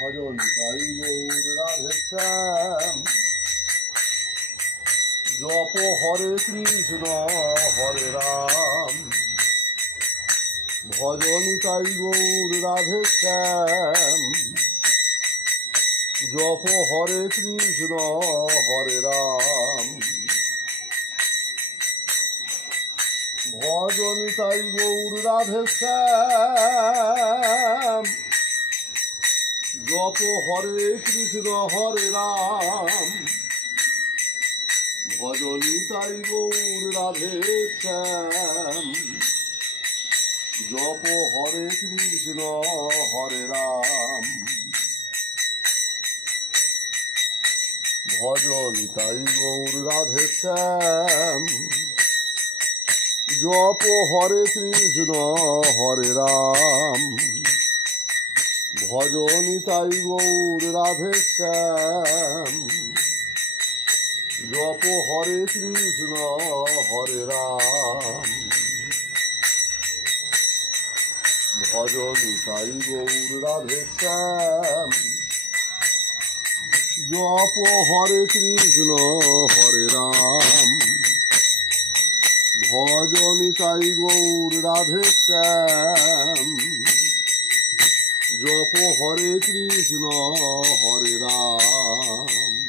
ভজন তাই গৌর রাধে শ্যাম। জপ হরে কৃষ্ণ হরে রাম। ভজন তাই গৌর রাধে শ্যাম। জপ হরে কৃষ্ণ হরে রাম। ভজন তাই গৌর রাধে শ্যাম। জপ হরে কৃষ্ণ হরে রাম। ভজনী তাই গৌর রাধে শ্যাম। জপ হরে কৃষ্ণ হরে রাম। ভজন তাই গৌর রাধে শ্যাম। জপ হরে কৃষ্ণ হরে রাম। ভজনী তাই গৌর রাধে শ্যাম। জপ হরে কৃষ্ণ হরে রাম। ভজনী তাই গৌর রাধে শ্যাম। জপ হরে কৃষ্ণ হরে রাম। ভজনী তাই গৌর রাধে শ্যাম। জপ হরে কৃষ্ণ হরে রাম।